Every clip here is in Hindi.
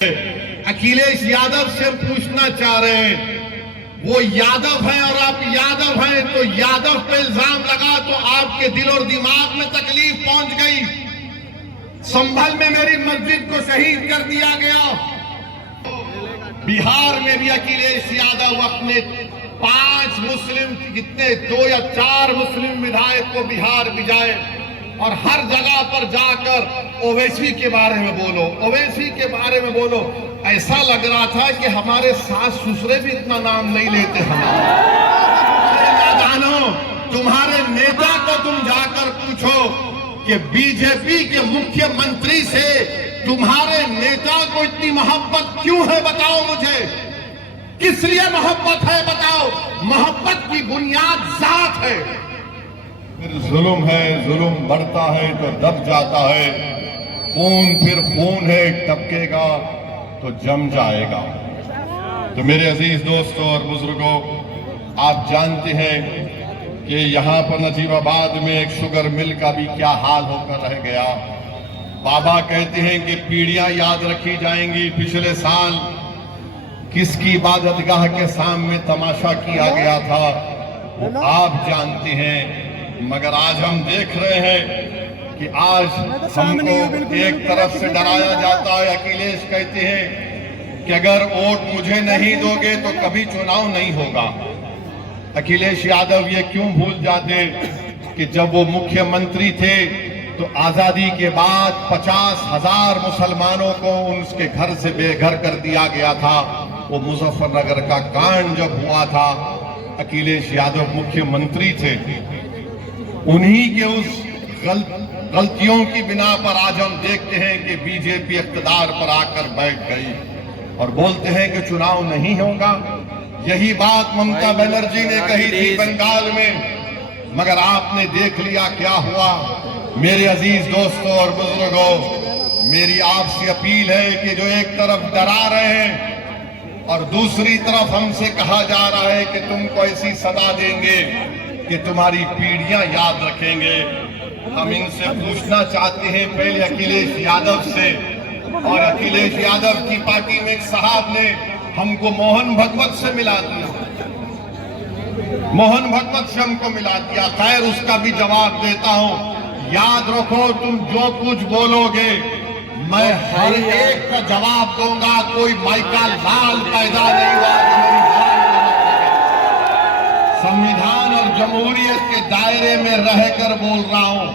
अखिलेश यादव से पूछना चाह रहे हैं, वो यादव हैं और आप यादव हैं, तो यादव पे इल्जाम लगा तो आपके दिल और दिमाग में तकलीफ पहुंच गई। संभल में मेरी मस्जिद को शहीद कर दिया गया। बिहार में भी अखिलेश यादव अपने 5 मुस्लिम, कितने 2 या 4 मुस्लिम विधायक को बिहार भिजाए और हर जगह पर जाकर ओवैसी के बारे में बोलो, ओवैसी के बारे में बोलो। ऐसा लग रहा था कि हमारे सास ससुरे भी इतना नाम नहीं लेते नादानो, तुम्हारे नेता को तुम जाकर पूछो कि बीजेपी के मुख्यमंत्री से तुम्हारे नेता को इतनी मोहब्बत क्यों है, बताओ मुझे। किस लिए मोहब्बत है बताओ। मोहब्बत की बुनियाद जात है। जुल्म है, जुल्म बढ़ता है तो दब जाता है। खून फिर खून है, टपकेगा तो जम जाएगा। तो मेरे अजीज दोस्तों और बुजुर्गों, आप जानते हैं कि यहाँ पर नजीबाबाद में एक शुगर मिल का भी क्या हाल होकर रह गया। बाबा कहते हैं कि पीढ़ियां याद रखी जाएंगी। पिछले साल किसकी इबादतगाह के सामने तमाशा किया गया था वो आप जानते हैं, मगर आज हम देख रहे हैं कि आज हमको एक तरफ से डराया जाता है। अखिलेश कहते हैं कि अगर वोट मुझे नहीं दोगे तो कभी चुनाव नहीं होगा। अखिलेश यादव ये क्यों भूल जाते कि जब वो मुख्यमंत्री थे तो आजादी के बाद 50,000 मुसलमानों को उसके घर से बेघर कर दिया गया था। वो मुजफ्फरनगर का कांड जब हुआ था, अखिलेश यादव मुख्यमंत्री थे। उन्हीं के उस गलतियों की बिना पर आज हम देखते हैं कि बीजेपी इख्तिदार पर आकर बैठ गई और बोलते हैं कि चुनाव नहीं होगा। यही बात ममता बनर्जी ने कही थी बंगाल में, मगर आपने देख लिया क्या हुआ। मेरे अजीज दोस्तों और बुजुर्गों, मेरी आपसे अपील है कि जो एक तरफ डरा रहे हैं और दूसरी तरफ हमसे कहा जा रहा है कि तुमको ऐसी सदा देंगे कि तुम्हारी पीढ़ियां याद रखेंगे, हम इनसे पूछना चाहते हैं पहले अखिलेश यादव से। और अखिलेश यादव की पार्टी में एक साहब ने हमको मोहन भगवत से मिला दिया, मोहन भगवत से हमको मिला दिया। खैर, उसका भी जवाब देता हूं। याद रखो, तुम जो कुछ बोलोगे मैं हर एक का जवाब दूंगा। कोई माइका लाल पैदा नहीं हुआ जो मेरी संविधान और जमहूरियत के दायरे में रहकर बोल रहा हूं।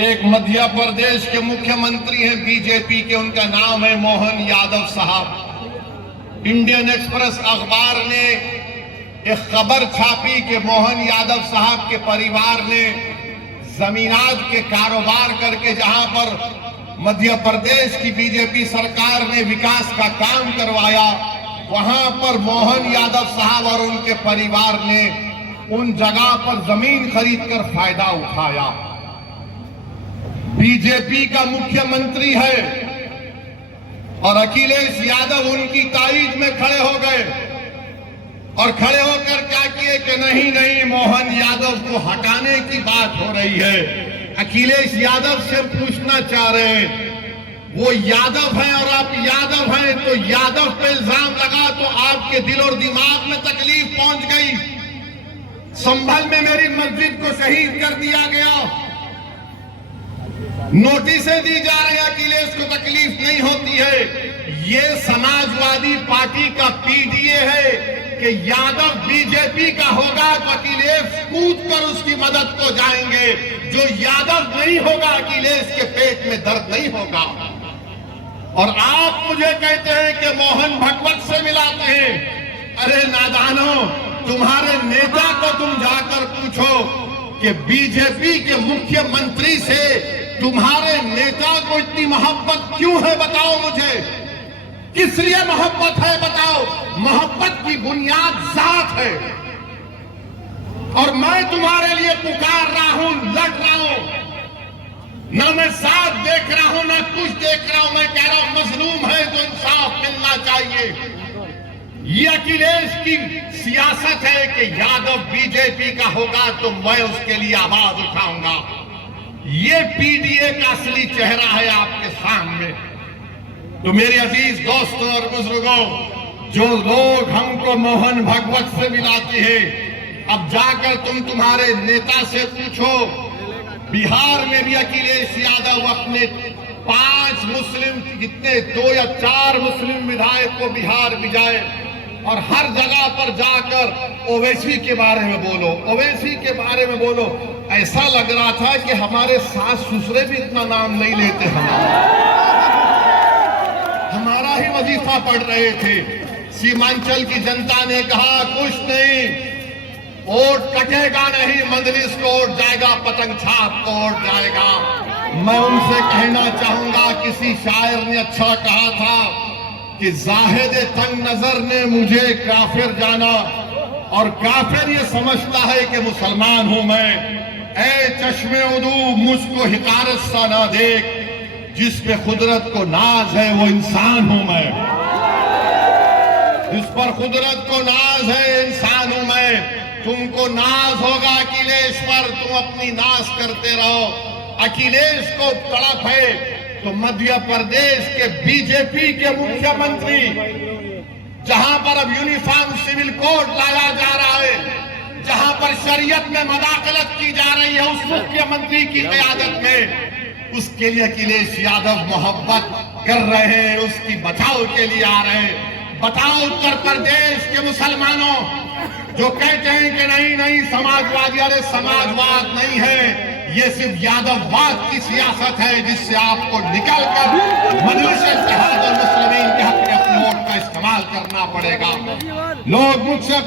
एक मध्य प्रदेश के मुख्यमंत्री हैं बीजेपी के, उनका नाम है मोहन यादव साहब। इंडियन एक्सप्रेस अखबार ने एक खबर छापी कि मोहन यादव साहब के परिवार ने जमीनात के कारोबार करके, जहां पर मध्य प्रदेश की बीजेपी सरकार ने विकास का काम करवाया, वहां पर मोहन यादव साहब और उनके परिवार ने उन जगह पर जमीन खरीदकर फायदा उठाया। बीजेपी का मुख्यमंत्री है और अखिलेश यादव उनकी तारीफ में खड़े हो गए और खड़े होकर क्या किए कि नहीं नहीं, मोहन यादव को हटाने की बात हो रही है। अखिलेश यादव से पूछना चाह रहे हैं, वो यादव हैं और आप यादव हैं, तो यादव पे इल्जाम लगा तो आपके दिल और दिमाग में तकलीफ पहुंच गई। संभल में मेरी मस्जिद को शहीद कर दिया गया। नोटिसें दी जा रही है, अखिलेश को तकलीफ नहीं होती है। ये समाजवादी पार्टी का पीडीए है कि यादव बीजेपी का होगा तो अखिलेश कूद कर उसकी मदद को जाएंगे। जो यादव नहीं होगा, अखिलेश के पेट में दर्द नहीं होगा। और आप मुझे कहते हैं कि मोहन भगवत से मिलाते हैं। अरे नादानो, तुम्हारे नेता को तुम जाकर पूछो कि बीजेपी के मुख्यमंत्री से तुम्हारे नेता को इतनी मोहब्बत क्यों है, बताओ मुझे। किस लिए मोहब्बत है बताओ। मोहब्बत की बुनियाद जात है। और मैं तुम्हारे लिए पुकार रहा हूं, लड़ रहा हूं। ना मैं साथ देख रहा हूं, ना कुछ देख रहा हूं। मैं कह रहा हूं मजलूम है जो इंसाफ मिलना चाहिए। ये अखिलेश की सियासत है कि यादव बीजेपी का होगा तो मैं उसके लिए आवाज उठाऊंगा। ये पीडीए का असली चेहरा है आपके सामने। तो मेरे अजीज दोस्तों और बुजुर्गों, जो लोग हमको मोहन भागवत से मिलाते हैं, अब जाकर तुम्हारे नेता से पूछो। बिहार में भी अखिलेश यादव अपने 5 मुस्लिम, कितने 2 या 4 मुस्लिम विधायक को बिहार भिजाए और हर जगह पर जाकर ओवैसी के बारे में बोलो, ओवैसी के बारे में बोलो। ऐसा लग रहा था कि हमारे सास ससुरे भी इतना नाम नहीं लेते, हमारा ही वजीफा पढ़ रहे थे। सीमांचल की जनता ने कहा कुछ नहीं, वोट कटेगा नहीं, मंजलिस को वोट जाएगा, पतंग छाप को वोट जाएगा। मैं उनसे कहना चाहूंगा, किसी शायर ने अच्छा कहा था कि जाहिद तंग नजर ने मुझे काफिर जाना और काफिर ये समझता है कि मुसलमान हूं मैं। ऐ चश्मे उदू मुझको हिकारत सा ना देख, जिस पे कुदरत को नाज है वो इंसान हूं मैं। जिस पर कुदरत को नाज है इंसान हूं मैं। तुमको नाज होगा अखिलेश पर, तुम अपनी नाज करते रहो। अखिलेश को तड़प है तो मध्य प्रदेश के बीजेपी के मुख्यमंत्री, जहां पर अब यूनिफॉर्म सिविल कोड लाया जा रहा है, जहां पर शरीयत में मदाखलत की जा रही है, उस मुख्यमंत्री की क़यादत में, उसके लिए अखिलेश यादव मोहब्बत कर रहे हैं, उसकी बचाव के लिए आ रहे हैं। बताओ उत्तर प्रदेश के मुसलमानों जो कहते हैं कि नहीं नहीं समाजवादी, अरे समाजवाद नहीं है, ये सिर्फ यादववाद की सियासत है, जिससे आपको निकलकर मजलिस-ए-इत्तेहाद और मुस्लिमीन के हक में अपने वोट का इस्तेमाल करना पड़ेगा। लोग मुझसे